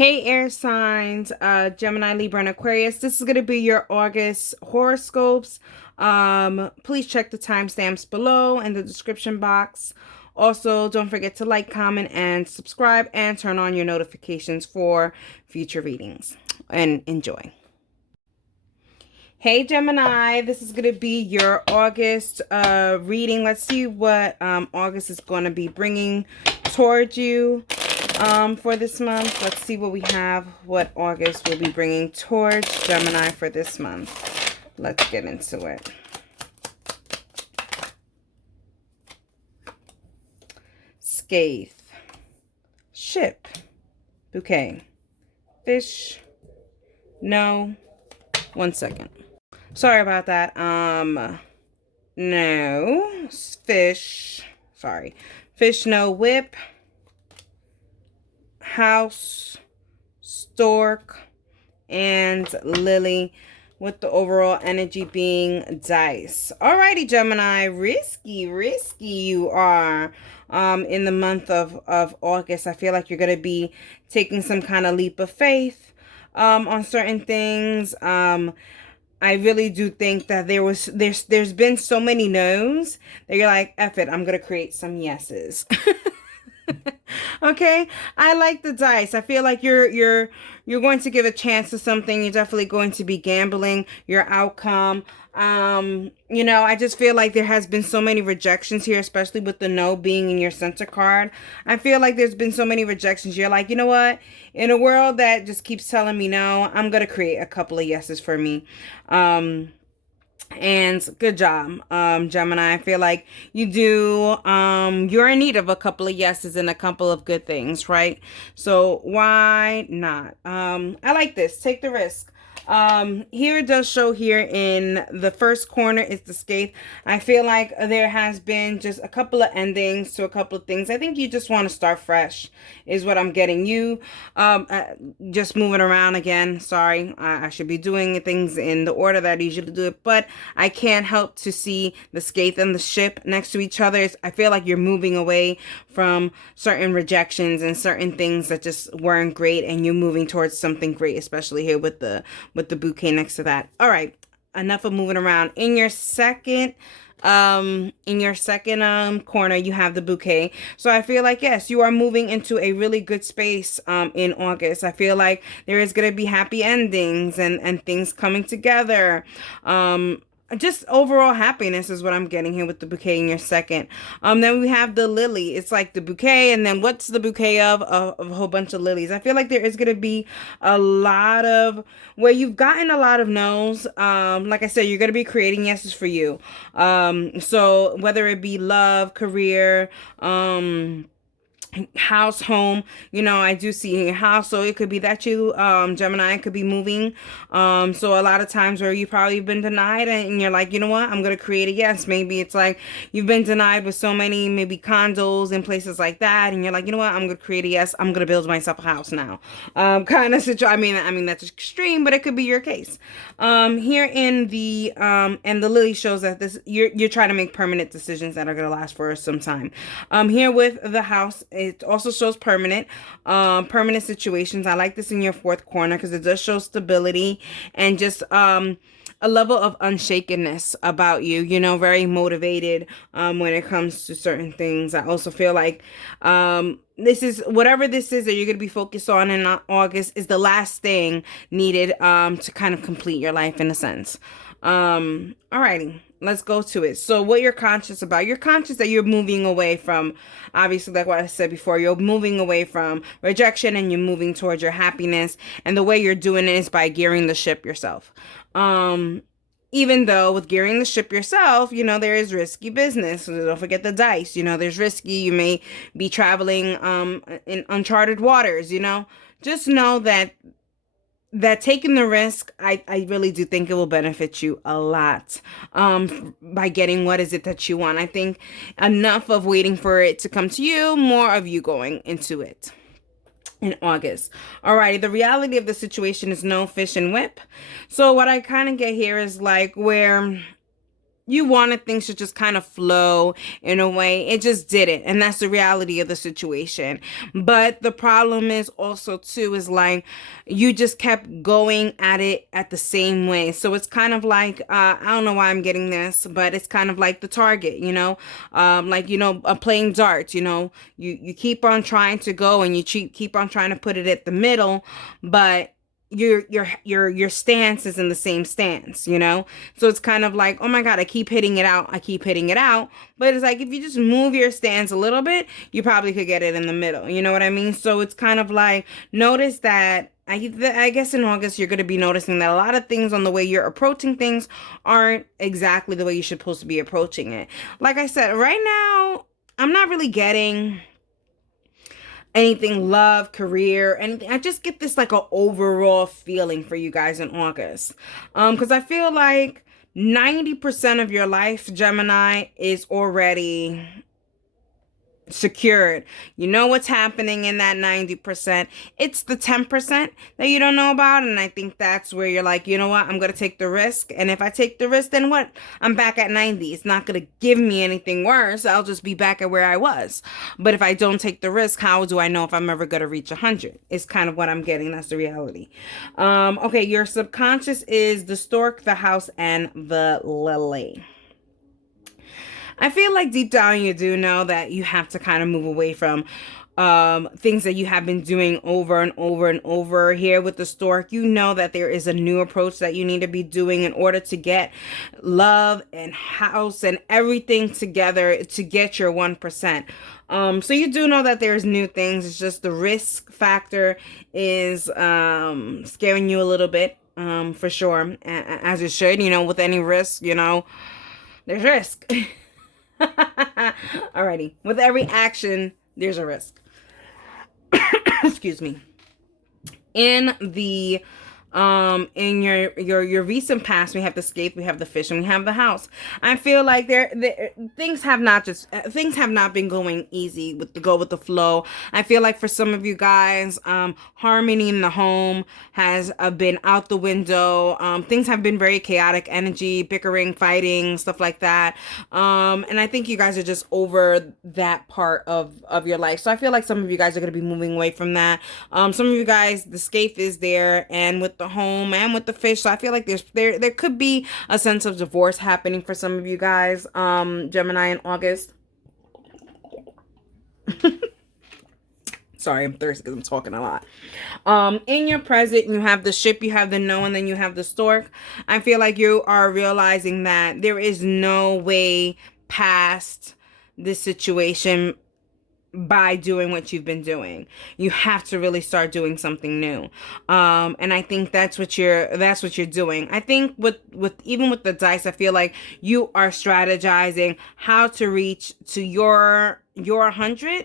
Hey, air signs, Gemini, Libra, and Aquarius. This is going to be your August horoscopes. Please check the timestamps below in the description box. Also, don't forget to like, comment, and subscribe, and turn on your notifications for future readings. And enjoy. Hey, Gemini, this is going to be your August reading. Let's see what August is going to be bringing towards you. For this month, let's see what we have, what August will be bringing towards Gemini for this month. Let's get into it. Scathe, ship, bouquet, fish, no, 1 second. Sorry about that. No, fish, sorry, fish, no, whip, house, stork, and lily, with the overall energy being dice. Alrighty, Gemini, risky you are in the month of August. I feel like you're going to be taking some kind of leap of faith on certain things. I really do think that there's been so many no's that you're like, F it, I'm going to create some yeses. Okay, I like the dice. I feel like you're going to give a chance to something. You're definitely going to be gambling your outcome. I just feel like there has been so many rejections here, especially with the no being in your center card. I feel like there's been so many rejections. You're like, you know what? In a world that just keeps telling me no, I'm gonna create a couple of yeses for me. And good job, Gemini. I feel like you're in need of a couple of yeses and a couple of good things, right? So why not? I like this. Take the risk. Here it does show here in the first corner is the scathe. I feel like there has been just a couple of endings to a couple of things. I think you just want to start fresh is what I'm getting. You just moving around again. Sorry, I should be doing things in the order that I usually do it, but I can't help to see the scathe and the ship next to each other. I feel like you're moving away from certain rejections and certain things that just weren't great, and you're moving towards something great, especially here with the bouquet next to that. All right, enough of moving around. In your second corner, you have the bouquet. So I feel like, yes, you are moving into a really good space in August. I feel like there is going to be happy endings and things coming together. Just overall happiness is what I'm getting here with the bouquet in your second. Then we have the lily. It's like the bouquet, and then what's the bouquet of a whole bunch of lilies. I feel like there is going to be a lot of where you've gotten a lot of no's. Like I said, you're going to be creating yeses for you. So whether it be love, career, house, home, I do see your house. So it could be that you Gemini could be moving. So a lot of times where you've probably been denied and you're like, you know what, I'm gonna create a yes. Maybe it's like you've been denied with so many maybe condos and places like that, and you're like, you know what, I'm gonna create a yes. I'm gonna build myself a house now, kind of situation. I mean that's extreme, but it could be your case. Here in the and the lily shows that this you're trying to make permanent decisions that are gonna last for some time. Here with the house, it also shows permanent situations. I like this in your fourth corner because it does show stability and just a level of unshakenness about you, very motivated when it comes to certain things. I also feel like this is whatever this is that you're going to be focused on in August is the last thing needed to kind of complete your life in a sense. Alrighty, let's go to it. So what you're conscious about, you're conscious that you're moving away from, obviously, like what I said before, you're moving away from rejection and you're moving towards your happiness. And the way you're doing it is by gearing the ship yourself. Even though with gearing the ship yourself, there is risky business. So don't forget the dice, there's risky. You may be traveling in uncharted waters, just know that taking the risk, I really do think it will benefit you a lot by getting what is it that you want. I think enough of waiting for it to come to you, more of you going into it in August. Alrighty, the reality of the situation is no fish and whip. So what I kind of get here is like where you wanted things to just kind of flow in a way. It just didn't. And that's the reality of the situation. But the problem is also, too, is like you just kept going at it at the same way. So it's kind of like, I don't know why I'm getting this, but it's kind of like the target, like, playing darts, you keep on trying to go and you keep on trying to put it at the middle, but your stance is in the same stance, so it's kind of like, oh my god, I keep hitting it out, but it's like if you just move your stance a little bit, you probably could get it in the middle, you know what I mean? So it's kind of like, notice that I guess in August you're going to be noticing that a lot of things on the way you're approaching things aren't exactly the way you're supposed to be approaching it. Like I said, right now I'm not really getting anything love, career, anything. I just get this like a overall feeling for you guys in August. Because I feel like 90% of your life, Gemini, is already secured. You know what's happening in that 90%. It's the 10% that you don't know about. And I think that's where you're like, you know what? I'm going to take the risk. And if I take the risk, then what? I'm back at 90. It's not going to give me anything worse. I'll just be back at where I was. But if I don't take the risk, how do I know if I'm ever going to reach 100? It's kind of what I'm getting. That's the reality. Okay, your subconscious is the stork, the house, and the lily. I feel like deep down you do know that you have to kind of move away from things that you have been doing over and over and over. Here with the stork, you know that there is a new approach that you need to be doing in order to get love and house and everything together to get your 1%. So you do know that there's new things. It's just the risk factor is scaring you a little bit, for sure, as it should. With any risk, there's risk. Alrighty. With every action, there's a risk. Excuse me. In the in your recent past, we have the escape, we have the fish, and we have the house. I feel like things have not been going easy with the flow. I feel like for some of you guys, harmony in the home has been out the window. Things have been very chaotic energy, bickering, fighting, stuff like that. And I think you guys are just over that part of your life. So I feel like some of you guys are going to be moving away from that. Some of you guys, the escape is there, and with the home and with the fish. So I feel like there could be a sense of divorce happening for some of you guys, Gemini in August. Sorry, I'm thirsty because I'm talking a lot. In your present, you have the ship, you have the no, and then you have the stork. I feel like you are realizing that there is no way past this situation by doing what you've been doing. You have to really start doing something new. And I think that's what you're doing. I think with even with the dice, I feel like you are strategizing how to reach to your 100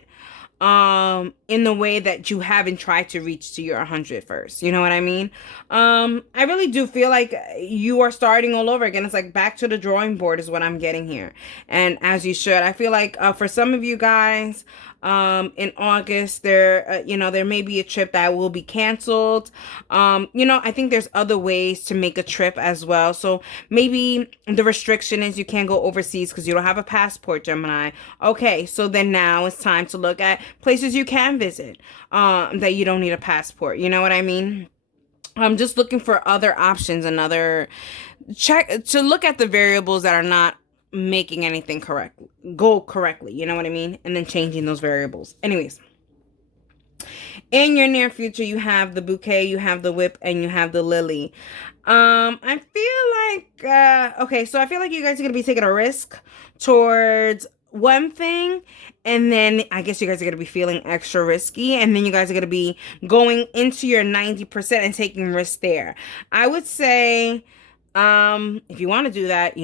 in the way that you haven't tried to reach to your 100 first. You know what I mean? I really do feel like you are starting all over again. It's like back to the drawing board is what I'm getting here. And as you should. I feel like for some of you guys, in August, there may be a trip that will be canceled. I think there's other ways to make a trip as well. So maybe the restriction is you can't go overseas because you don't have a passport, Gemini. Okay, so then now it's time to look at places you can visit, that you don't need a passport. You know what I mean? I'm just looking for other options, to look at the variables that are not making anything go correctly, you know what I mean? And then changing those variables. Anyways, in your near future, you have the bouquet, you have the whip, and you have the lily. I feel like, okay, so I feel like you guys are going to be taking a risk towards one thing, and then I guess you guys are going to be feeling extra risky, and then you guys are going to be going into your 90% and taking risks there. I would say, if you want to do that,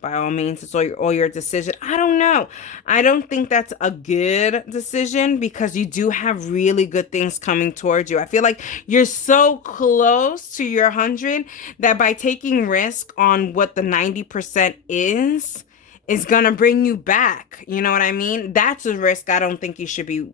by all means, it's all your decision. I don't know. I don't think that's a good decision because you do have really good things coming towards you. I feel like you're so close to your 100 that by taking risk on what the 90% is going to bring you back. You know what I mean? That's a risk I don't think you should be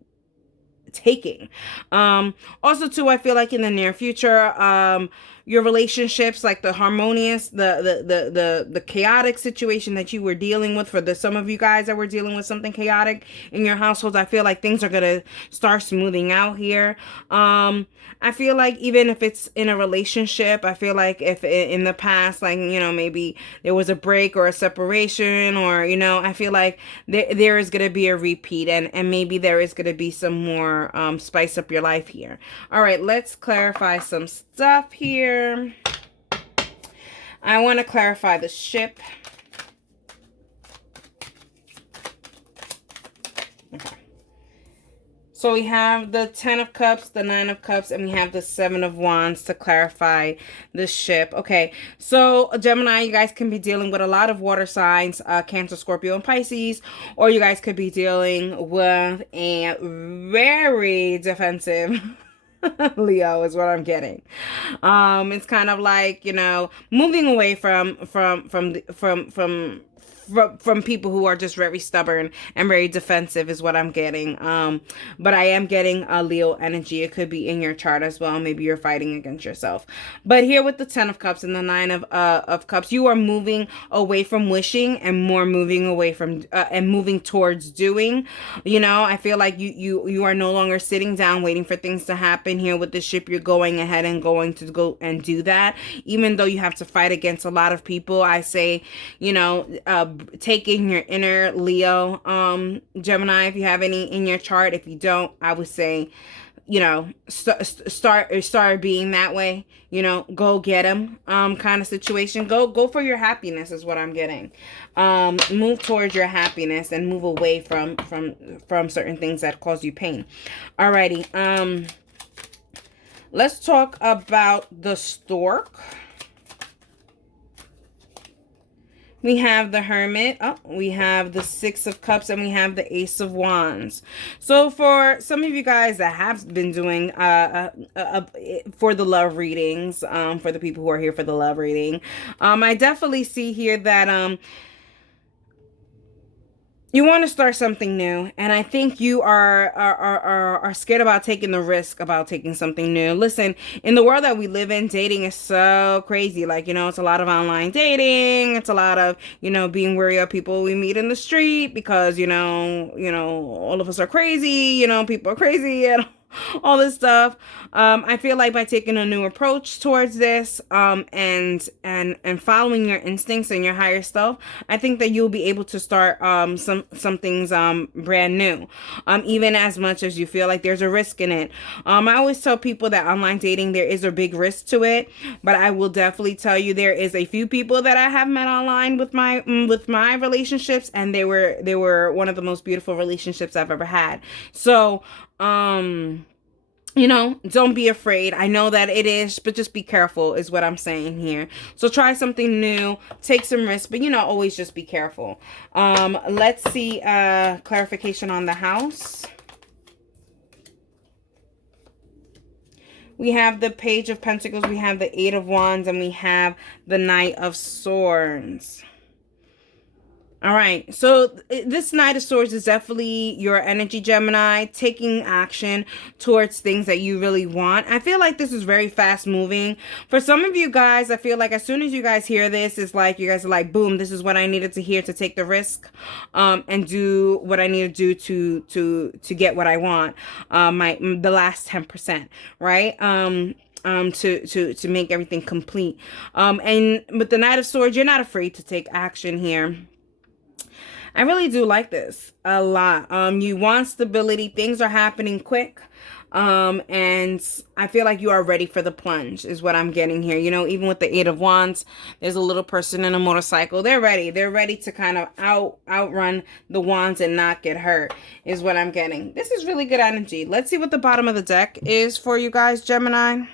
taking. Also, too, I feel like in the near future, your relationships, like the harmonious, the chaotic situation that you were dealing with. For the some of you guys that were dealing with something chaotic in your households, I feel like things are gonna start smoothing out here. I feel like even if it's in a relationship, I feel like if in the past, like, you know, maybe there was a break or a separation, or, you know, I feel like there is going to be a repeat, and maybe there is going to be some more spice up your life here. All right, let's clarify some stuff here. I want to clarify the ship. Okay. So we have the 10 of Cups, the 9 of Cups, and we have the 7 of Wands to clarify the ship. Okay, so Gemini, you guys can be dealing with a lot of water signs, Cancer, Scorpio, and Pisces, or you guys could be dealing with a very defensive Leo is what I'm getting. It's kind of like, you know, moving away from people who are just very stubborn and very defensive is what I'm getting. But I am getting a Leo energy. It could be in your chart as well. Maybe you're fighting against yourself. But here with the 10 of Cups and the 9 of Cups, you are moving away from wishing and more moving away from and moving towards doing. You know, I feel like you are no longer sitting down waiting for things to happen. Here with the ship, you're going ahead and going to go and do that. Even though you have to fight against a lot of people, I say, you know, taking your inner Leo, Gemini, if you have any in your chart. If you don't, I would say, you know, start being that way. You know, go get them, kind of situation. Go for your happiness is what I'm getting. Move towards your happiness and move away from certain things that cause you pain. Alrighty. Let's talk about the stork. We have the Hermit, we have the 6 of Cups, and we have the Ace of Wands. So for some of you guys that have been doing for the love readings, for the people who are here for the love reading, I definitely see here that you want to start something new, and I think you are scared about taking the risk about taking something new. Listen, in the world that we live in, dating is so crazy. Like, you know, it's a lot of online dating. It's a lot of, you know, being wary of people we meet in the street because, you know, all of us are crazy. You know, people are crazy and all this stuff. I feel like by taking a new approach towards this, and following your instincts and your higher self, I think that you'll be able to start some things brand new. Even as much as you feel like there's a risk in it. I always tell people that online dating, there is a big risk to it, but I will definitely tell you there is a few people that I have met online with my relationships, and they were one of the most beautiful relationships I've ever had. So you know, don't be afraid. I know that it is, but just be careful is what I'm saying here. So try something new, take some risks, but, you know, always just be careful. Let's see clarification on the house. We have the Page of Pentacles, we have the 8 of Wands, and we have the Knight of Swords. All right, so this Knight of Swords is definitely your energy, Gemini, taking action towards things that you really want. I feel like this is very fast moving. For some of you guys, I feel like as soon as you guys hear this, it's like you guys are like, boom, this is what I needed to hear to take the risk and do what I need to do to get what I want, the last 10%, right? To make everything complete. And with the Knight of Swords, you're not afraid to take action here. I really do like this a lot. You want stability. Things are happening quick. And I feel like you are ready for the plunge is what I'm getting here. You know, even with the 8 of Wands, there's a little person in a motorcycle. They're ready. They're ready to kind of outrun the wands and not get hurt is what I'm getting. This is really good energy. Let's see what the bottom of the deck is for you guys, Gemini.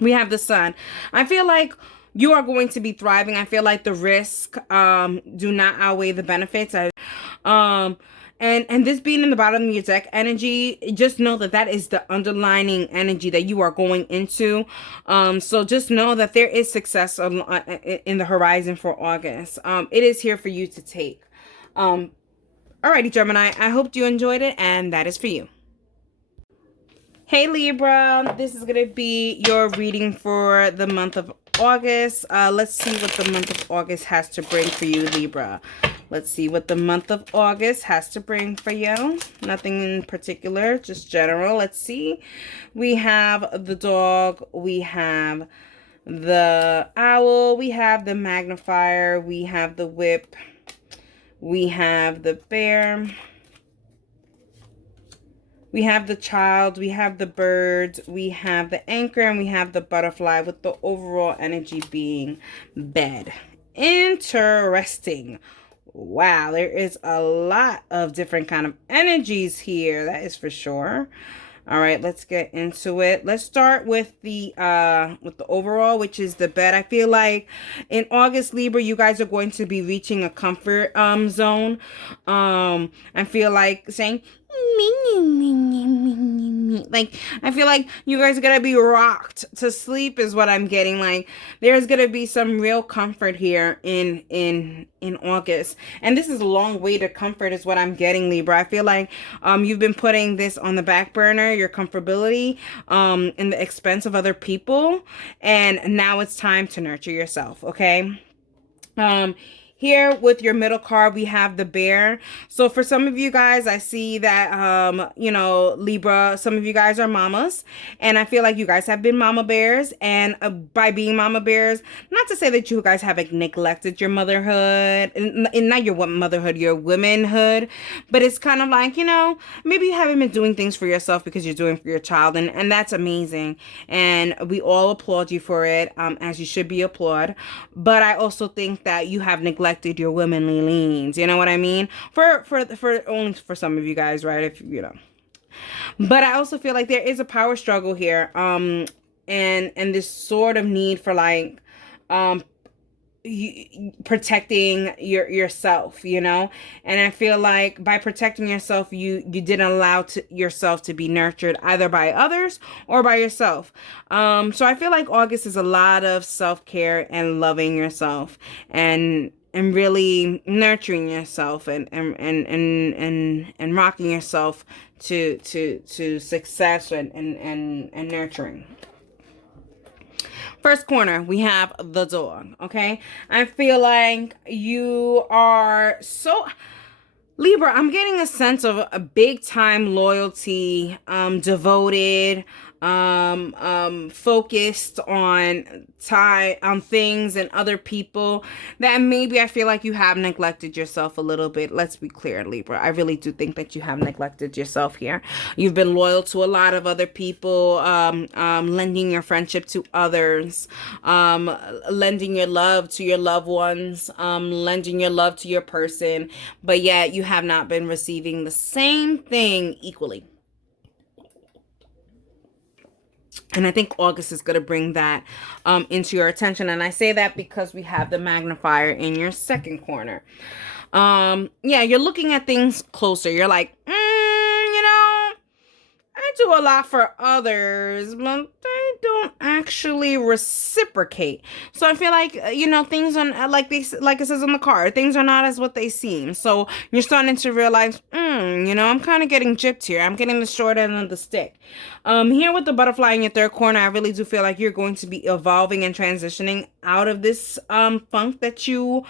We have the Sun. I feel like you are going to be thriving. I feel like the risk do not outweigh the benefits. And this being in the bottom of your deck energy, just know that that is the underlining energy that you are going into. So just know that there is success in the horizon for August. It is here for you to take. Alrighty, Gemini, I hope you enjoyed it, and that is for you. Hey Libra, this is going to be your reading for the month of August. Let's see what the month of August has to bring for you, Libra. Let's see what the month of August has to bring for you. Nothing in particular, just general. Let's see. We have the dog. We have the owl. We have the magnifier. We have the whip. We have the bear. We have the child, we have the birds, we have the anchor, and we have the butterfly, with the overall energy being bed. Interesting. Wow, there is a lot of different kind of energies here. That is for sure. All right, let's get into it. Let's start with the overall, which is the bed. I feel like in August, Libra, you guys are going to be reaching a comfort zone. I feel like saying like, I feel like you guys are gonna be rocked to sleep is what I'm getting. Like, there's gonna be some real comfort here in August, and this is a long way to comfort is what I'm getting, Libra. I feel like you've been putting this on the back burner, your comfortability, in the expense of other people, and now it's time to nurture yourself. Okay. Here with your middle card, we have the bear. So for some of you guys, I see that, you know, Libra, some of you guys are mamas. And I feel like you guys have been mama bears. And by being mama bears, not to say that you guys have neglected your motherhood, and not your motherhood, your womanhood. But it's kind of like, you know, maybe you haven't been doing things for yourself because you're doing for your child. And that's amazing. And we all applaud you for it, as you should be applauded. But I also think that you have neglected your womanly leans, you know what I mean, for only for some of you guys, right? If you know, but I also feel like there is a power struggle here, and this sort of need for like protecting yourself, you know. And I feel like by protecting yourself, you didn't allow yourself to be nurtured either by others or by yourself. So I feel like August is a lot of self-care and loving yourself, and really nurturing yourself, and rocking yourself to success, and nurturing. First corner, we have the dog. Okay, I feel like you are so Libra. I'm getting a sense of a big time loyalty, devoted, focused on things and other people, that maybe I feel like you have neglected yourself a little bit. Let's be clear, Libra. I really do think that you have neglected yourself here. You've been loyal to a lot of other people, lending your friendship to others, lending your love to your loved ones, lending your love to your person, but yet you have not been receiving the same thing equally. And I think August is going to bring that into your attention. And I say that because we have the magnifier in your second corner. Yeah, you're looking at things closer. You're like, you know, I do a lot for others, but they don't actually reciprocate. So I feel like, you know, things on like it says on the card, things are not as what they seem. So you're starting to realize, you know, I'm kind of getting gypped here. I'm getting the short end of the stick. Here with the butterfly in your third corner, I really do feel like you're going to be evolving and transitioning out of this funk that you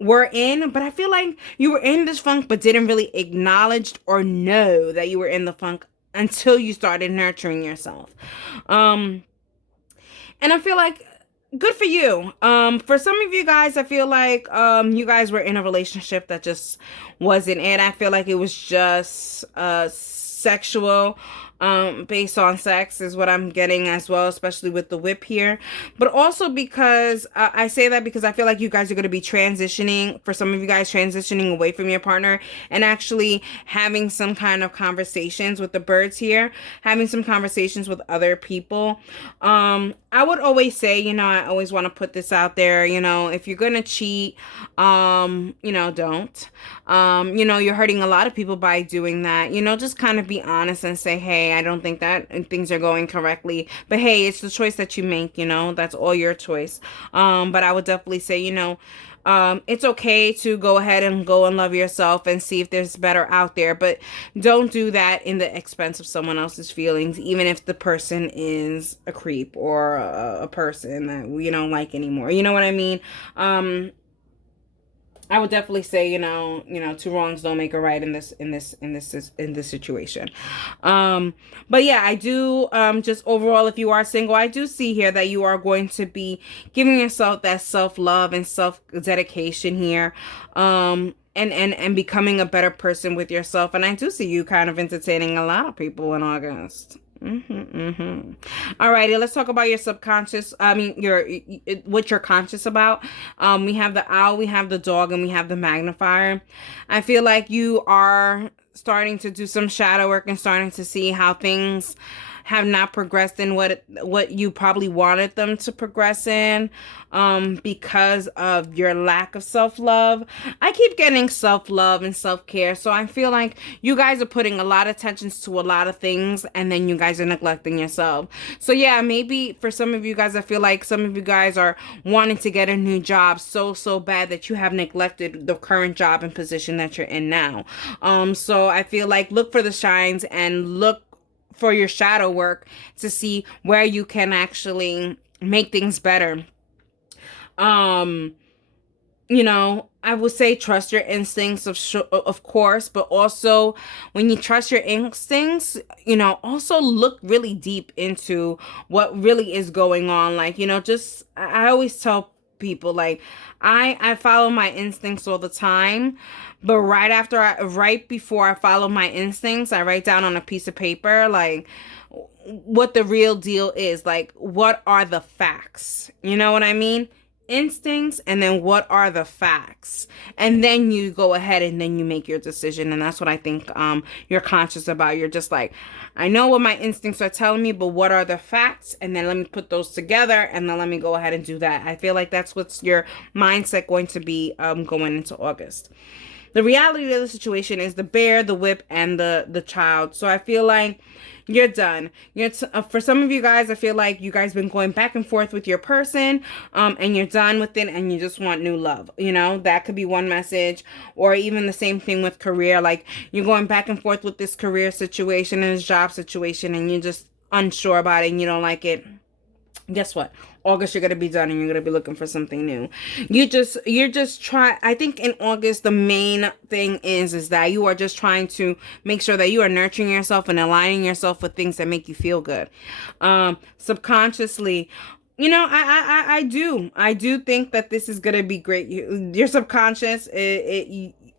were in. But I feel like you were in this funk but didn't really acknowledge or know that you were in the funk until you started nurturing yourself. And I feel like good for you. For some of you guys, I feel like you guys were in a relationship that just wasn't it. I feel like it was just sexual, based on sex is what I'm getting as well, especially with the whip here. But also because I say that because I feel like you guys are going to be transitioning, for some of you guys, transitioning away from your partner and actually having some kind of conversations with the birds here, having some conversations with other people. I would always say, you know, I always want to put this out there, you know, if you're going to cheat, you know, don't. You know, you're hurting a lot of people by doing that. You know, just kind of be honest and say, hey, way. I don't think that things are going correctly. But hey, it's the choice that you make, you know. That's all your choice. But I would definitely say, you know, it's okay to go ahead and go and love yourself and see if there's better out there, but don't do that in the expense of someone else's feelings, even if the person is a creep or a person that we don't like anymore. You know what I mean? I would definitely say, two wrongs don't make a right in this situation. But yeah, I do, just overall, if you are single, I do see here that you are going to be giving yourself that self-love and self-dedication here. And becoming a better person with yourself. And I do see you kind of entertaining a lot of people in August. All righty, let's talk about your subconscious. I mean, what you're conscious about. We have the owl, we have the dog, and we have the magnifier. I feel like you are starting to do some shadow work and starting to see how things have not progressed in what you probably wanted them to progress in, because of your lack of self-love. I keep getting self-love and self-care, so I feel like you guys are putting a lot of attention to a lot of things, and then you guys are neglecting yourself. So yeah, maybe for some of you guys, I feel like some of you guys are wanting to get a new job so bad that you have neglected the current job and position that you're in now. So I feel like look for the shines and look for your shadow work to see where you can actually make things better. I would say trust your instincts, of course, but also when you trust your instincts, also look really deep into what really is going on. Like, I always tell people, like, I follow my instincts all the time, but right before I follow my instincts, I write down on a piece of paper, like, what the real deal is. Like, what are the facts? You know what I mean? Instincts, and then what are the facts, and then you go ahead and then you make your decision. And that's what I think you're conscious about. You're just like, I know what my instincts are telling me, but what are the facts, and then let me put those together, and then let me go ahead and do that. I feel like that's what's your mindset going to be going into August. The reality of the situation is the bear, the whip, and the child. So I feel like you're done. For some of you guys, I feel like you guys been going back and forth with your person, and you're done with it, and you just want new love. That could be one message, or even the same thing with career. Like, you're going back and forth with this career situation and this job situation, and you're just unsure about it, and you don't like it. Guess what? August, you're going to be done, and you're going to be looking for something new. You're just trying. I think in August, the main thing is that you are just trying to make sure that you are nurturing yourself and aligning yourself with things that make you feel good. Subconsciously, I do think that this is going to be great. Your subconscious,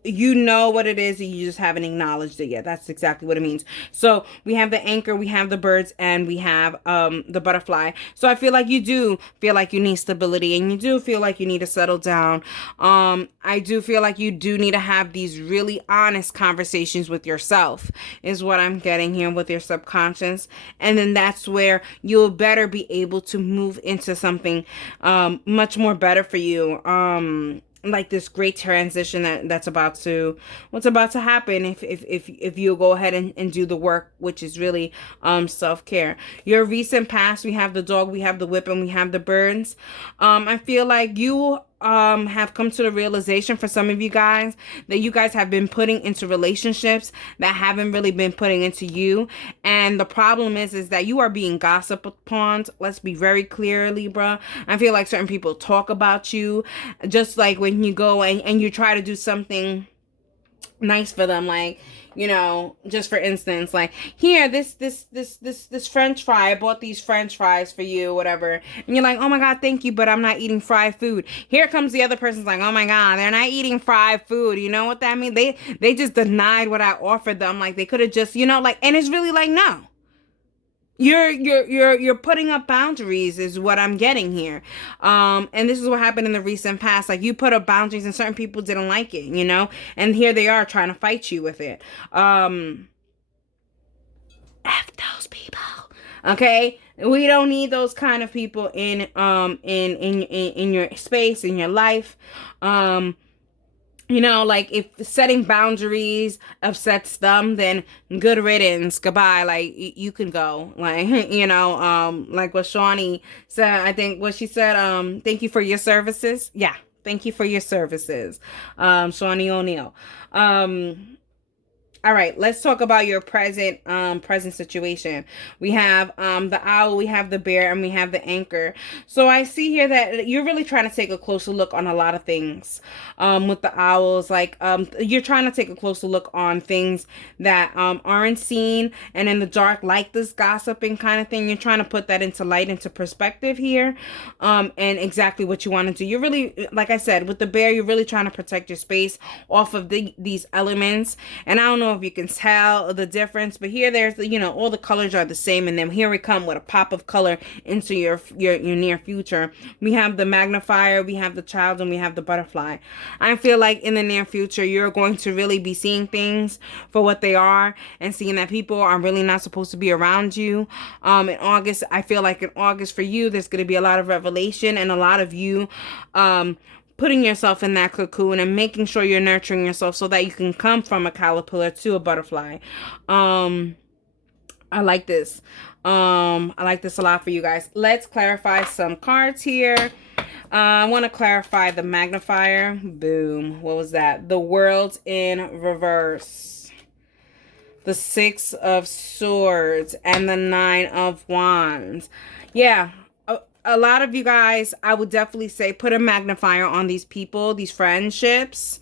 you know what it is, and you just haven't acknowledged it yet. That's exactly what it means. So we have the anchor, we have the birds, and we have the butterfly. So I feel like you do feel like you need stability, and you do feel like you need to settle down. I do feel like you do need to have these really honest conversations with yourself, is what I'm getting here with your subconscious. And then that's where you'll better be able to move into something much more better for you. Like this great transition what's about to happen if you go ahead and do the work, which is really self-care. Your recent past, we have the dog, we have the whip, and we have the birds. I feel like you have come to the realization, for some of you guys, that you guys have been putting into relationships that haven't really been putting into you. And the problem is that you are being gossiped upon. Let's be very clear, Libra. I feel like certain people talk about you, just like when you go and you try to do something nice for them, like, just for instance, like, here, this French fry, I bought these French fries for you, whatever, and you're like, oh my God, thank you, but I'm not eating fried food. Here comes the other person's like, oh my God, they're not eating fried food. You know what that means? They just denied what I offered them. Like, they could have just, and it's really like, no. You're putting up boundaries, is what I'm getting here. And this is what happened in the recent past. Like, you put up boundaries and certain people didn't like it, and here they are trying to fight you with it. F those people. Okay? We don't need those kind of people in your space, in your life. You know, like if setting boundaries upsets them, then good riddance, goodbye. Like you can go. Like like what Shawnee said. I think what she said. Thank you for your services. Yeah, thank you for your services, Shawnee O'Neal. All right, let's talk about your present situation. We have the owl, we have the bear, and we have the anchor. So I see here that you're really trying to take a closer look on a lot of things. With the owls, like you're trying to take a closer look on things that aren't seen and in the dark, like this gossiping kind of thing. You're trying to put that into light, into perspective here, and exactly what you want to do. You're really, like I said, with the bear, you're really trying to protect your space off of these elements. And I don't know if you can tell the difference, but here there's all the colors are the same, and then here we come with a pop of color into your near future. We have the magnifier, we have the child, and we have the butterfly. I feel like in the near future you're going to really be seeing things for what they are and seeing that people are really not supposed to be around you. In August, I feel like in August for you there's going to be a lot of revelation and a lot of you putting yourself in that cocoon and making sure you're nurturing yourself so that you can come from a caterpillar to a butterfly. I like this. I like this a lot for you guys. Let's clarify some cards here. I want to clarify the magnifier. Boom. What was that? The world in reverse. The 6 of Swords and the 9 of Wands. Yeah. A lot of you guys, I would definitely say put a magnifier on these people, these friendships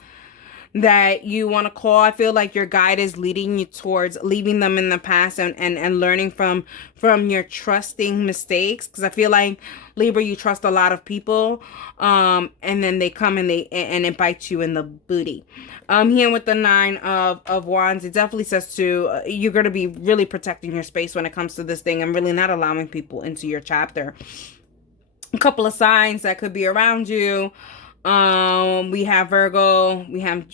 that you want to call. I feel like your guide is leading you towards leaving them in the past and learning from your trusting mistakes. Because I feel like, Libra, you trust a lot of people, and then they come and it bites you in the booty. Here with the 9 of Wands, it definitely says you're going to be really protecting your space when it comes to this thing and really not allowing people into your chapter. A couple of signs that could be around you. We have Virgo. We have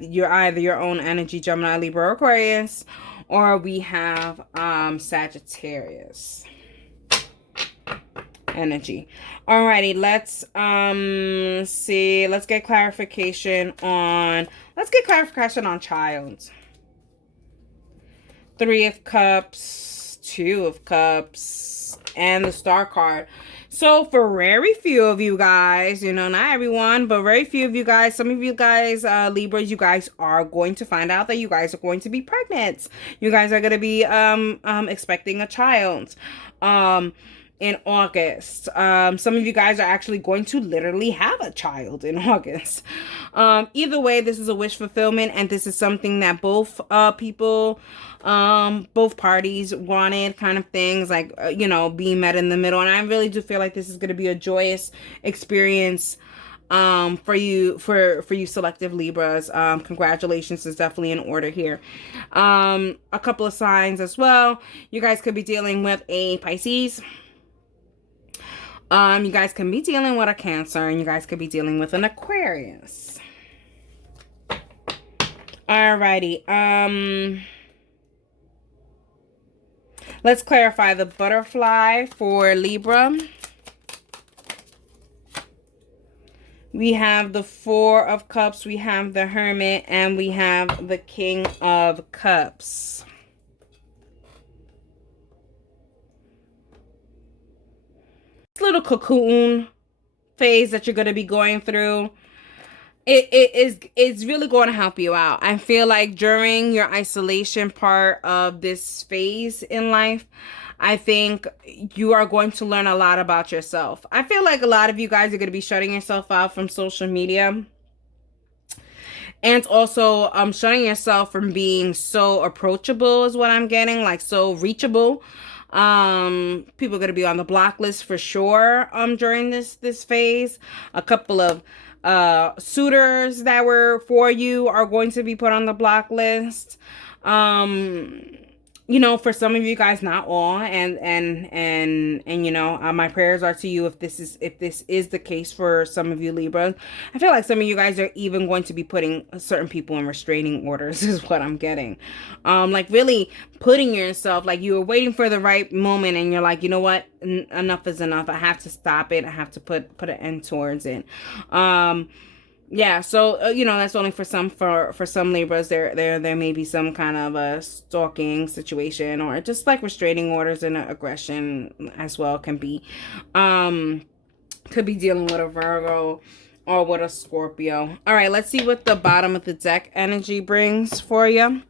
you're either your own energy, Gemini, Libra, or Aquarius, or we have Sagittarius energy. Alrighty, let's see. Let's get clarification on child. 3 of Cups, 2 of Cups, and the Star card. So for very few of you guys, not everyone, but very few of you guys, some of you guys, Libras, you guys are going to find out that you guys are going to be pregnant. You guys are going to be expecting a child in August. Some of you guys are actually going to literally have a child in August. Either way, this is a wish fulfillment, and this is something that both both parties wanted, kind of things, like being met in the middle. And I really do feel like this is going to be a joyous experience for you selective Libras. Congratulations is definitely in order here. A couple of signs as well. You guys could be dealing with a Pisces. You guys can be dealing with a Cancer, and you guys could be dealing with an Aquarius. Alrighty. Let's clarify the butterfly for Libra. We have the 4 of Cups, we have the Hermit, and we have the King of Cups. This little cocoon phase that you're going to be going through, it's really going to help you out. I feel like during your isolation part of this phase in life, I think you are going to learn a lot about yourself. I feel like a lot of you guys are going to be shutting yourself out from social media. And also shutting yourself from being so approachable is what I'm getting, like so reachable. People are going to be on the block list for sure during this phase. A couple of suitors that were for you are going to be put on the block list. For some of you guys, not all, and my prayers are to you if this is the case for some of you Libras. I feel like some of you guys are even going to be putting certain people in restraining orders is what I'm getting. Like really putting yourself, like you were waiting for the right moment and you're like, you know what, enough is enough. I have to stop it. I have to put an end towards it. Yeah, so you know, that's only for some Libras. There may be some kind of a stalking situation, or just like restraining orders and aggression as well can be. Um, could be dealing with a Virgo or with a Scorpio. All right, let's see what the bottom of the deck energy brings for you.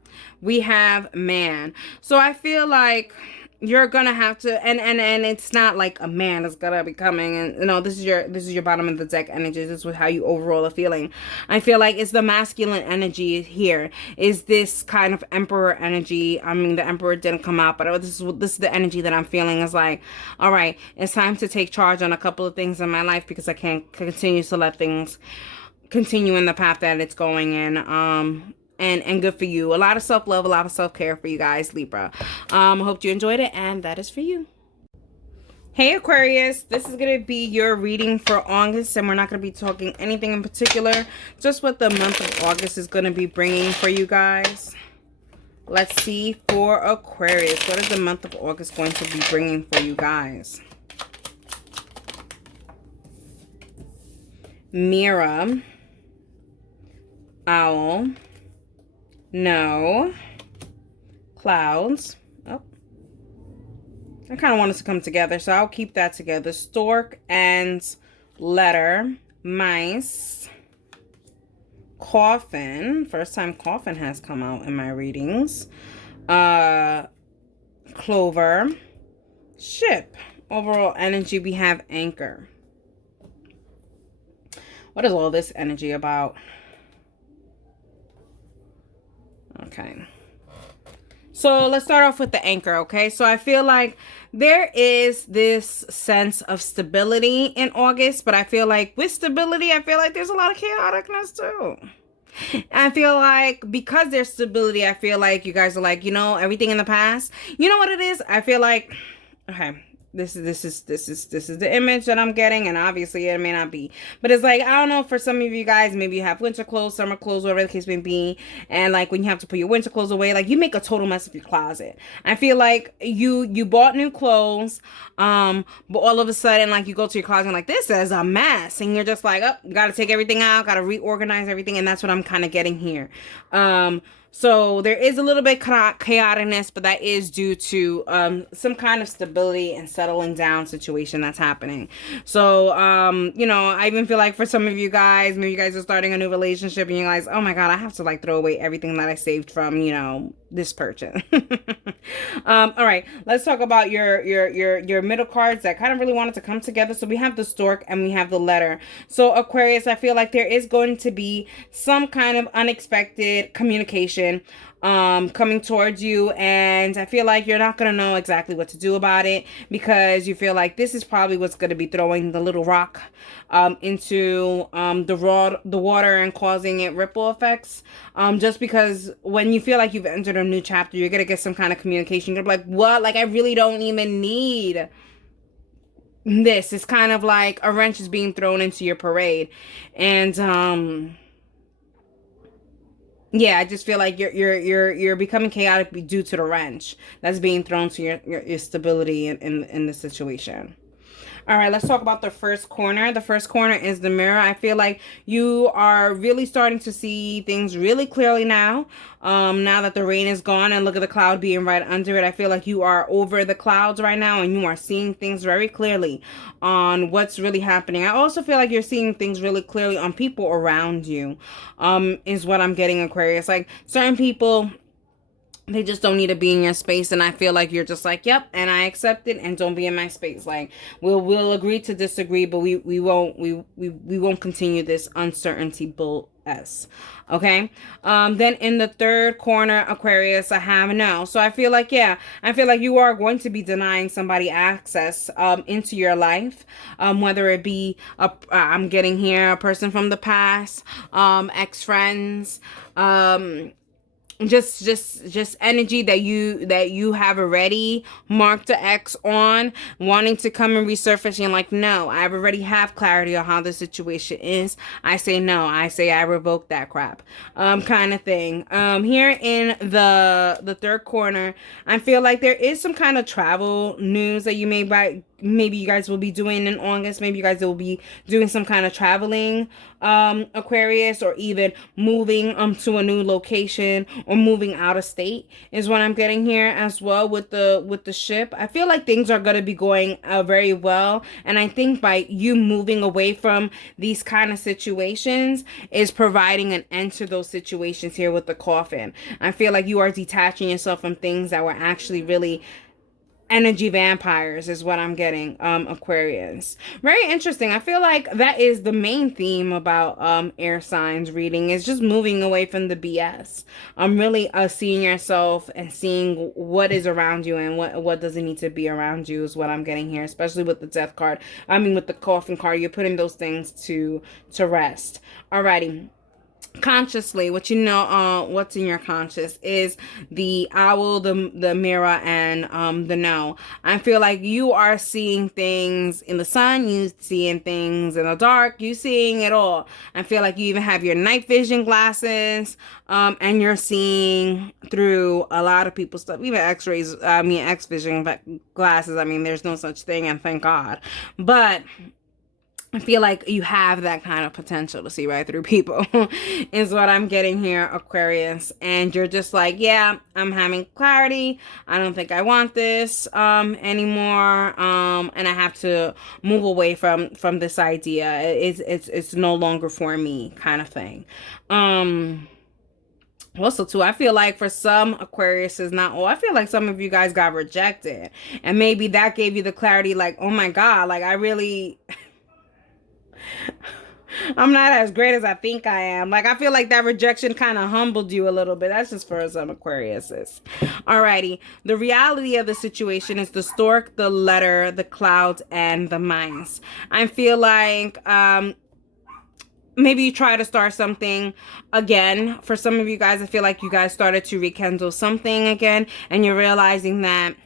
We have man. So I feel like you're gonna have to, and it's not like a man is gonna be coming, and you know, this is your bottom of the deck energy. This is how you overall are feeling. I feel like it's the masculine energy here. Is this kind of emperor energy? I mean, the emperor didn't come out, but this is the energy that I'm feeling. Is like, all right, it's time to take charge on a couple of things in my life, because I can't continue to let things continue in the path that it's going in. And good for you. A lot of self-love, a lot of self-care for you guys, Libra. I hope you enjoyed it, and that is for you. Hey Aquarius, this is going to be your reading for August, and we're not going to be talking anything in particular, just what the month of August is going to be bringing for you guys. Let's see for Aquarius, what is the month of August going to be bringing for you guys? Mirror, Owl, No, Clouds. Oh, I kind of want us to come together, so I'll keep that together. Stork and Letter, Mice, Coffin. First time Coffin has come out in my readings. Clover, Ship. Overall energy, we have Anchor. What is all this energy about? Okay. So let's start off with the Anchor, okay? So I feel like there is this sense of stability in August, but I feel like with stability, I feel like there's a lot of chaoticness too. I feel like because there's stability, I feel like you guys are like, you know, everything in the past. You know what it is? I feel like, okay, this is the image that I'm getting, and obviously it may not be, but it's like, I don't know, for some of you guys, maybe you have winter clothes, summer clothes, whatever the case may be, and like when you have to put your winter clothes away, like you make a total mess of your closet. I feel like you bought new clothes, but all of a sudden, like, you go to your closet and like, this is a mess, and you're just like, oh, gotta take everything out, gotta reorganize everything, and that's what I'm kind of getting here. So there is a little bit chaoticness, but that is due to some kind of stability and settling down situation that's happening. So, you know, I even feel like for some of you guys, maybe you guys are starting a new relationship and you guys, oh my God, I have to like throw away everything that I saved from, you know, this purchase. All right, let's talk about your middle cards that kind of really wanted to come together. So we have the Stork and we have the Letter. So Aquarius, I feel like there is going to be some kind of unexpected communication coming towards you, and I feel like you're not going to know exactly what to do about it, because you feel like this is probably what's going to be throwing the little rock into the water and causing it ripple effects, just because when you feel like you've entered a new chapter, you're going to get some kind of communication. You're like, what? Like, I really don't even need this. It's kind of like a wrench is being thrown into your parade, and yeah, I just feel like you're becoming chaotic due to the wrench that's being thrown to your stability in the situation. All right, let's talk about the first corner. The first corner is the Mirror. I feel like you are really starting to see things really clearly now. Now that the rain is gone and look at the cloud being right under it, I feel like you are over the clouds right now and you are seeing things very clearly on what's really happening. I also feel like you're seeing things really clearly on people around you, is what I'm getting, Aquarius. Like, certain people, they just don't need to be in your space, and I feel like you're just like, yep, and I accept it, and don't be in my space. Like, we'll agree to disagree, but we won't continue this uncertainty bull s. Okay. Then in the third corner, Aquarius, I have No. So I feel like, yeah, I feel like you are going to be denying somebody access into your life, whether it be I'm getting here a person from the past, ex-friends, just energy that you have already marked the X on, wanting to come and resurface. You're like, no, I already have clarity on how the situation is. I say no. I say I revoke that crap, kind of thing. Here in the third corner, I feel like there is some kind of travel news that you may maybe you guys will be doing in August. Maybe you guys will be doing some kind of traveling, Aquarius, or even moving to a new location or moving out of state is what I'm getting here as well with the ship. I feel like things are going to be going very well, and I think by you moving away from these kind of situations is providing an end to those situations here with the coffin. I feel like you are detaching yourself from things that were actually really energy vampires is what I'm getting, Aquarius. Very interesting. I feel like that is the main theme about air signs reading, is just moving away from the BS. Really seeing yourself and seeing what is around you and what doesn't need to be around you is what I'm getting here, especially with the death card. I mean, with the coffin card, you're putting those things to rest. Alrighty. Consciously, what you know, what's in your conscious is the owl, the mirror, and the no. I feel like you are seeing things in the sun, you seeing things in the dark, you seeing it all. I feel like you even have your night vision glasses, and you're seeing through a lot of people's stuff, even x-rays, X vision glasses. I mean, there's no such thing, and thank God. But I feel like you have that kind of potential to see right through people is what I'm getting here, Aquarius. And you're just like, yeah, I'm having clarity. I don't think I want this anymore. And I have to move away from this idea. It's no longer for me, kind of thing. Also, too, I feel like for some Aquariuses, not all, I feel like some of you guys got rejected. And maybe that gave you the clarity, like, oh my God, like I really... I'm not as great as I think I am. Like, I feel like that rejection kind of humbled you a little bit. That's just for some Aquariuses. Alrighty. The reality of the situation is the stork, the letter, the clouds, and the mice. I feel like maybe you try to start something again. For some of you guys, I feel like you guys started to rekindle something again, and you're realizing that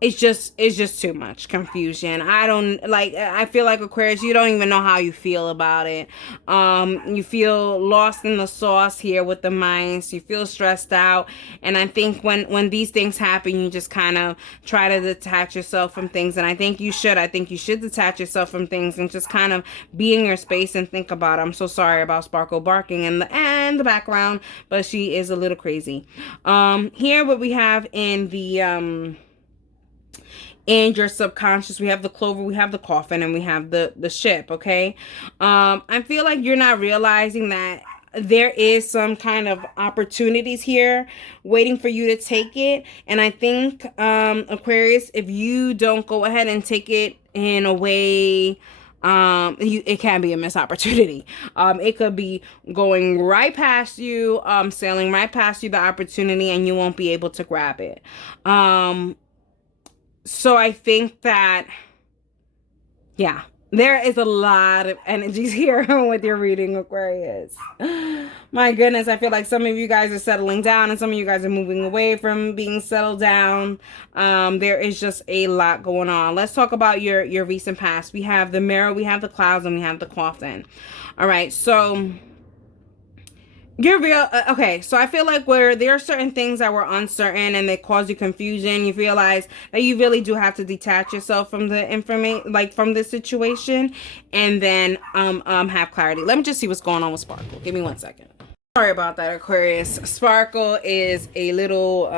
it's just too much confusion. I feel like Aquarius, you don't even know how you feel about it. You feel lost in the sauce here with the mice. You feel stressed out. And I think when these things happen, you just kind of try to detach yourself from things. And I think you should detach yourself from things and just kind of be in your space and think about it. I'm so sorry about Sparkle barking in the background, but she is a little crazy. Here what we have in the and your subconscious, we have the clover, we have the coffin, and we have the ship. Okay. I feel like you're not realizing that there is some kind of opportunities here waiting for you to take it. And I think Aquarius, if you don't go ahead and take it in a way, it can be a missed opportunity. It could be going right past you, sailing right past you, the opportunity, and you won't be able to grab it. So I think that, yeah, there is a lot of energies here with your reading, Aquarius. My goodness, I feel like some of you guys are settling down and some of you guys are moving away from being settled down. There is just a lot going on. Let's talk about your recent past. We have the mirror, we have the clouds, and we have the coffin. All right, so... you're real. Okay, so I feel like where there are certain things that were uncertain and they cause you confusion, you realize that you really do have to detach yourself from the information, like from the situation, and then have clarity. Let me just see what's going on with Sparkle. Give me 1 second. Sorry about that, Aquarius. Sparkle is a little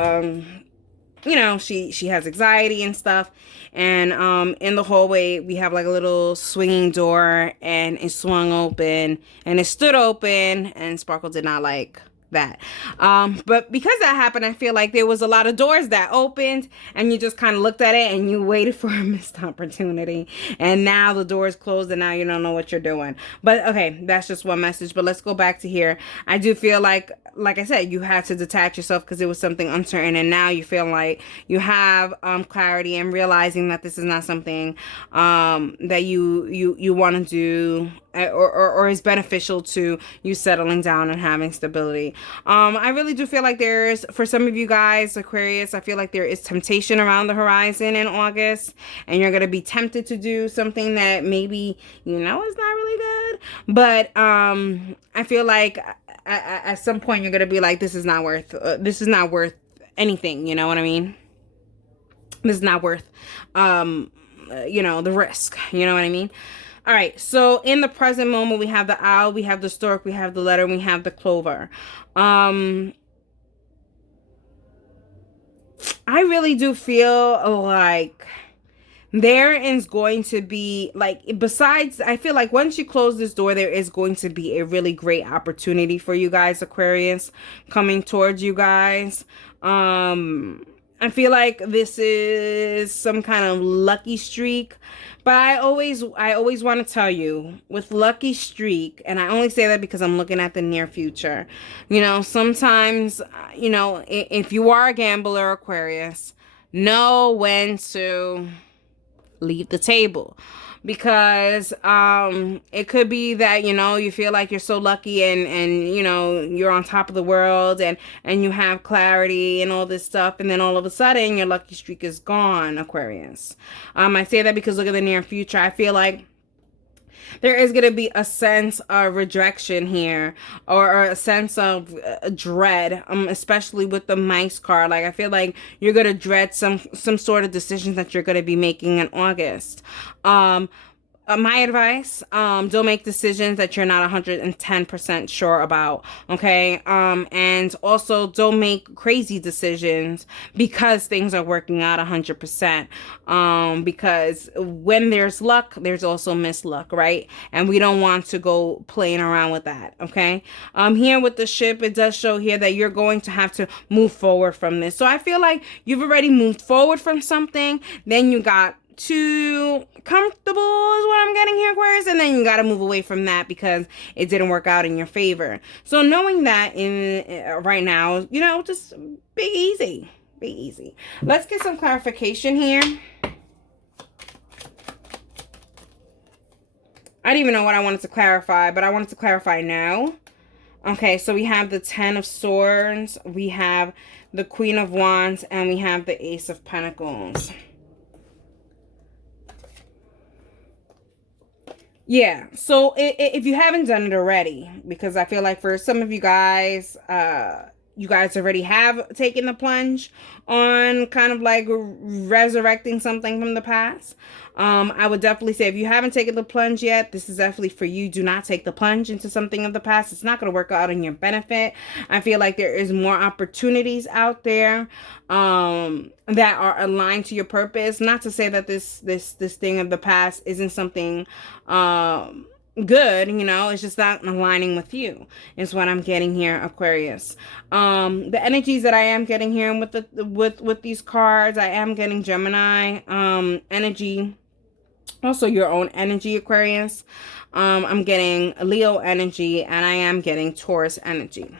you know, she has anxiety and stuff. And in the hallway we have like a little swinging door, and it swung open and it stood open, and Sparkle did not like that. But because that happened, I feel like there was a lot of doors that opened and you just kind of looked at it and you waited for a missed opportunity, and now the door is closed and now you don't know what you're doing. But okay, that's just one message. But let's go back to here. I do feel like I said, you had to detach yourself because it was something uncertain, and now you feel like you have clarity and realizing that this is not something that you want to do, or is beneficial to you settling down and having stability. I really do feel like there's, for some of you guys, Aquarius, I feel like there is temptation around the horizon in August, and you're going to be tempted to do something that maybe, you know, is not really good. But I feel like at some point you're going to be like, this is not worth anything. You know what I mean? This is not worth you know, the risk. You know what I mean? All right, so in the present moment, we have the owl, we have the stork, we have the letter, and we have the clover. I really do feel like there is going to be, like, besides, I feel like once you close this door, there is going to be a really great opportunity for you guys, Aquarius, coming towards you guys. I feel like this is some kind of lucky streak, but I always want to tell you, with lucky streak, and I only say that because I'm looking at the near future, you know, sometimes, you know, if you are a gambler, Aquarius, know when to leave the table, because it could be that, you know, you feel like you're so lucky and you know, you're on top of the world and you have clarity and all this stuff, and then all of a sudden your lucky streak is gone, Aquarius. I say that because look at the near future. I feel like there is going to be a sense of rejection here, or a sense of dread, especially with the mice card. Like, I feel like you're going to dread some sort of decisions that you're going to be making in August. My advice, don't make decisions that you're not 110% sure about, okay? And also don't make crazy decisions because things are working out 100%. Because when there's luck, there's also misluck, right? And we don't want to go playing around with that, okay? Here with the ship, it does show here that you're going to have to move forward from this. So I feel like you've already moved forward from something, then you got too comfortable is what I'm getting here, Aquarius, and then you got to move away from that because it didn't work out in your favor. So knowing that right now, you know, just be easy. Be easy. Let's get some clarification here. I don't even know what I wanted to clarify, but I wanted to clarify now. Okay, so we have the 10 of Swords, we have the Queen of Wands, and we have the Ace of Pentacles. Yeah, so if you haven't done it already, because I feel like for some of you guys already have taken the plunge on kind of like resurrecting something from the past. I would definitely say if you haven't taken the plunge yet, this is definitely for you. Do not take the plunge into something of the past. It's not going to work out in your benefit. I feel like there is more opportunities out there that are aligned to your purpose. Not to say that this thing of the past isn't something good, you know, it's just not aligning with you is what I'm getting here, Aquarius. The energies that I am getting here with these cards, I am getting Gemini energy, also your own energy, Aquarius. I'm getting Leo energy, and I am getting Taurus energy.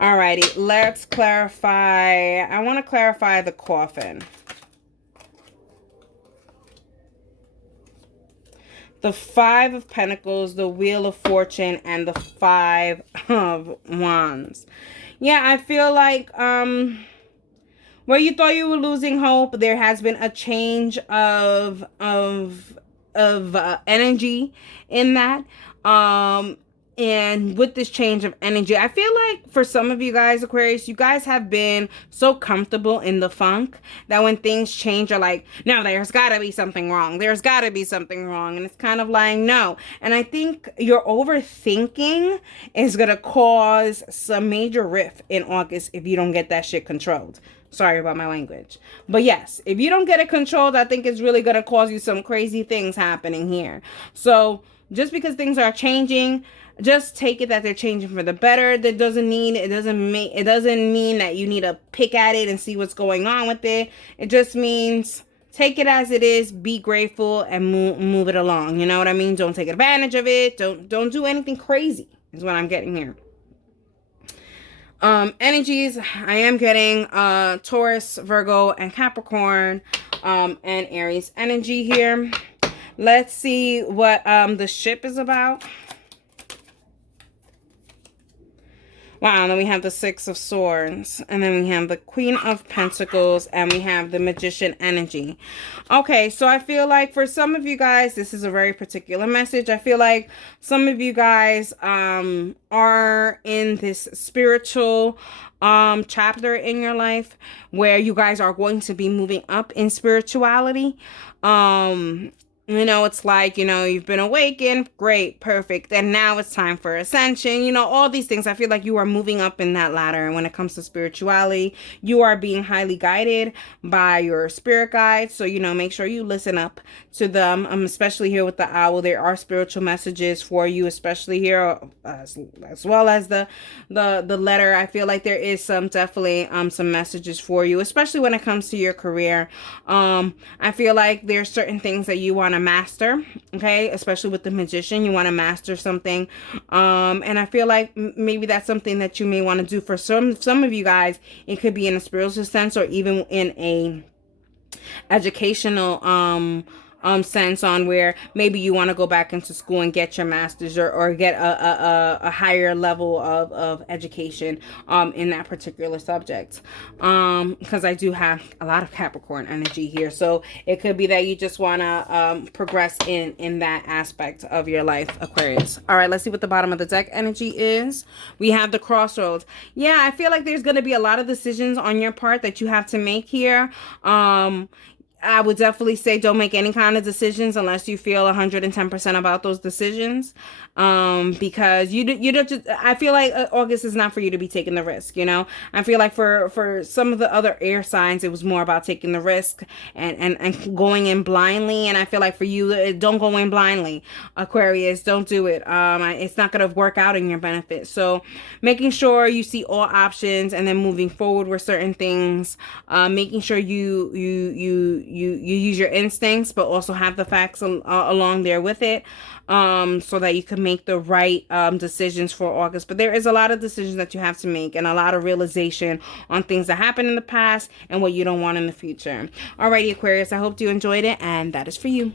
Alrighty, let's clarify. I want to clarify the coffin. The 5 of Pentacles, the Wheel of Fortune, and the 5 of Wands. Yeah, I feel like where you thought you were losing hope, there has been a change of energy in that. And with this change of energy, I feel like for some of you guys, Aquarius, you guys have been so comfortable in the funk that when things change, you're like, no, there's got to be something wrong. There's got to be something wrong. And it's kind of like, no. And I think your overthinking is going to cause some major rift in August if you don't get that shit controlled. Sorry about my language. But yes, if you don't get it controlled, I think it's really going to cause you some crazy things happening here. So just because things are changing, just take it that they're changing for the better. That doesn't mean it doesn't mean that you need to pick at it and see what's going on with it. It just means take it as it is, be grateful, and move it along. You know what I mean? Don't take advantage of it. Don't do anything crazy is what I'm getting here. Energies, I am getting Taurus, Virgo, and Capricorn, and Aries energy here. Let's see what the ship is about. Wow, then we have the Six of Swords, and then we have the Queen of Pentacles, and we have the Magician energy. Okay, so I feel like for some of you guys, this is a very particular message. I feel like some of you guys are in this spiritual chapter in your life where you guys are going to be moving up in spirituality. You know, it's like, you know, you've been awakened, great, perfect, and now it's time for ascension, you know, all these things. I feel like you are moving up in that ladder. And when it comes to spirituality, you are being highly guided by your spirit guides. So, you know, make sure you listen up to them, especially here with the owl. There are spiritual messages for you, especially here, as well as the letter. I feel like there is definitely some messages for you, especially when it comes to your career. I feel like there's certain things that you want to master, okay, especially with the Magician. You want to master something, and I feel like maybe that's something that you may want to do. For some of you guys, it could be in a spiritual sense, or even in a educational sense, on where maybe you want to go back into school and get your master's, or get a higher level of education in that particular subject, because I do have a lot of Capricorn energy here. So it could be that you just want to progress in that aspect of your life, Aquarius. All right, let's see what the bottom of the deck energy is. We have the Crossroads. Yeah, I feel like there's going to be a lot of decisions on your part that you have to make here. I would definitely say don't make any kind of decisions unless you feel 110% about those decisions. Because you don't just, I feel like August is not for you to be taking the risk, you know. I feel like for some of the other air signs, it was more about taking the risk and going in blindly. And I feel like for you, don't go in blindly, Aquarius. Don't do it. It's not going to work out in your benefit. So making sure you see all options and then moving forward with certain things, making sure you use your instincts, but also have the facts along there with it, so that you can make the right decisions for August. But there is a lot of decisions that you have to make, and a lot of realization on things that happened in the past and what you don't want in the future. Alrighty, Aquarius, I hope you enjoyed it, and that is for you.